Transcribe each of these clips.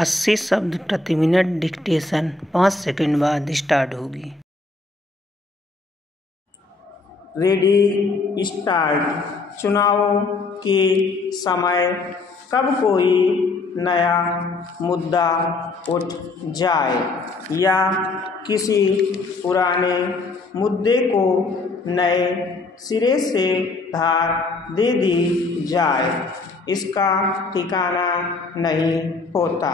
80 शब्द प्रति minute dictation 5 second बाद स्टार्ट होगी। Ready start. चुनाव के समय कब कोई नया मुद्दा उठ जाए या किसी पुराने मुद्दे को नए सिरे से धार दे दी जाए, इसका ठिकाना नहीं होता।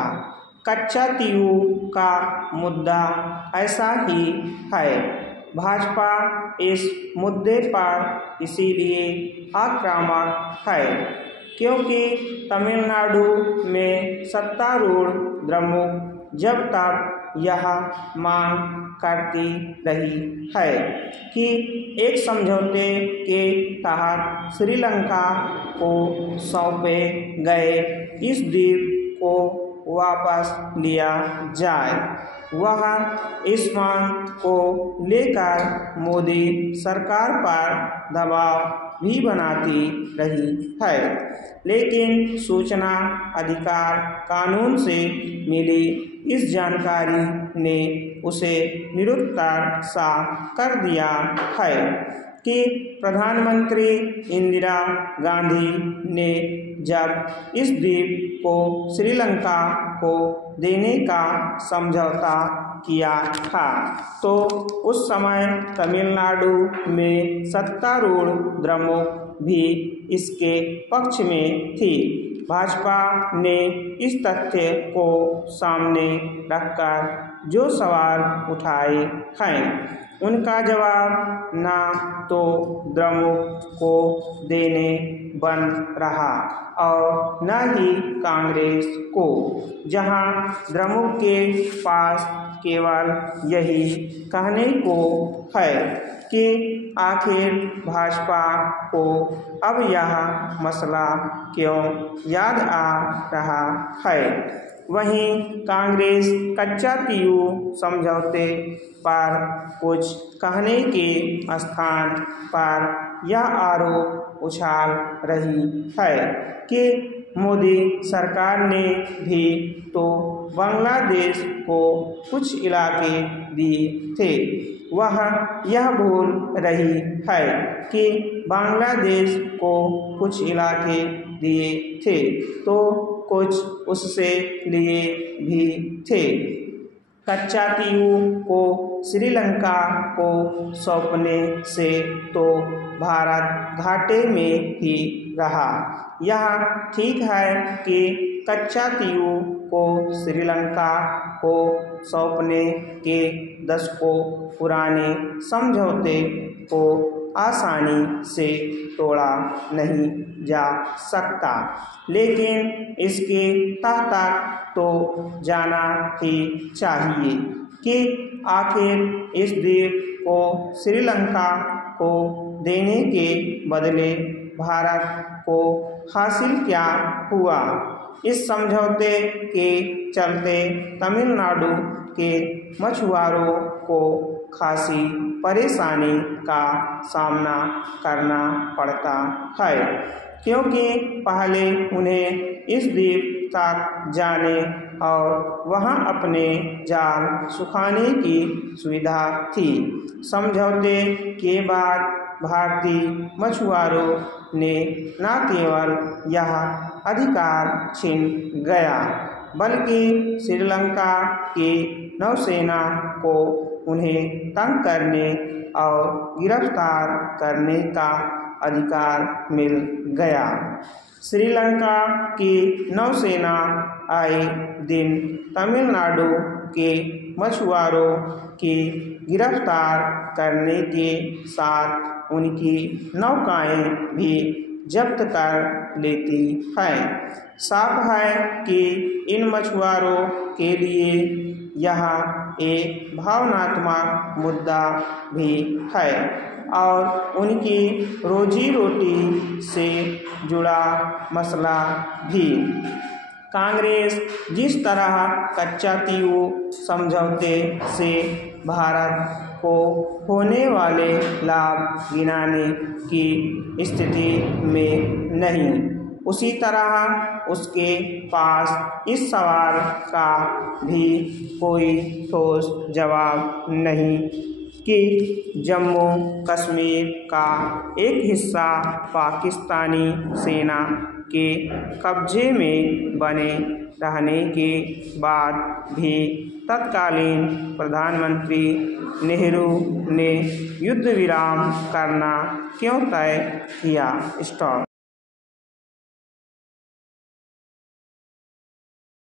कच्चा तीऊ का मुद्दा ऐसा ही है। भाजपा इस मुद्दे पर इसीलिए आक्रामक है क्योंकि तमिलनाडु में सत्तारूढ़ द्रमुक जब तक यह मांग करती रही है कि एक समझौते के तहत श्रीलंका को सौंपे गए इस द्वीप को वापस लिया जाए, वह इस मांग को लेकर मोदी सरकार पर दबाव भी बनाती रही है, लेकिन सूचना अधिकार कानून से मिली इस जानकारी ने उसे निरुत्तर सा कर दिया है कि प्रधानमंत्री इंदिरा गांधी ने जब इस द्वीप को श्रीलंका को देने का समझौता किया था तो उस समय तमिलनाडु में सत्तारूढ़ द्रमुक भी इसके पक्ष में थी। भाजपा ने इस तथ्य को सामने रखकर जो सवाल उठाए हैं उनका जवाब ना तो द्रमुक को देने बन रहा और न ही कांग्रेस को, जहां द्रमुक के पास केवल यही कहने को है कि आखिर भाजपा को अब यह मसला क्यों याद आ रहा है। वहीं कांग्रेस कच्चा तीऊ समझौते पर कुछ कहने के स्थान पर यह आरोप उछाल रही है कि मोदी सरकार ने भी तो बांग्लादेश को कुछ इलाके दिए थे। वह यह भूल रही है कि बांग्लादेश को कुछ इलाके दिए थे तो कुछ उससे लिए भी थे। कच्चा तीऊ को श्रीलंका को सौंपने से तो भारत घाटे में ही रहा। यह ठीक है कि कच्चा तीऊ को श्रीलंका को सौंपने के दशकों पुराने समझौते को आसानी से तोड़ा नहीं जा सकता, लेकिन इसके तह तक तो जाना ही चाहिए कि आखिर इस द्वीप को श्रीलंका को देने के बदले भारत को हासिल क्या हुआ। इस समझौते के चलते तमिलनाडु के मछुआरों को खासी परेशानी का सामना करना पड़ता है क्योंकि पहले उन्हें इस द्वीप तक जाने और वहां अपने जाल सुखाने की सुविधा थी। समझौते के बाद भारतीय मछुआरों ने न केवल यह अधिकार छीन गया बल्कि श्रीलंका की नौसेना को उन्हें तंग करने और गिरफ्तार करने का अधिकार मिल गया। श्रीलंका की नौसेना आए दिन तमिलनाडु के मछुआरों की गिरफ्तार करने के साथ उनकी नौकाएं भी जब्त कर लेती हैं। साफ है कि इन मछुआरों के लिए यह एक भावनात्मक मुद्दा भी है और उनकी रोजी रोटी से जुड़ा मसला भी। कांग्रेस जिस तरह कच्चा तीऊ समझौते से भारत को होने वाले लाभ गिनाने की स्थिति में नहीं, उसी तरह उसके पास इस सवाल का भी कोई ठोस जवाब नहीं कि जम्मू कश्मीर का एक हिस्सा पाकिस्तानी सेना के कब्जे में बने रहने के बाद भी तत्कालीन प्रधानमंत्री नेहरू ने युद्ध विराम करना क्यों तय किया। स्टॉप।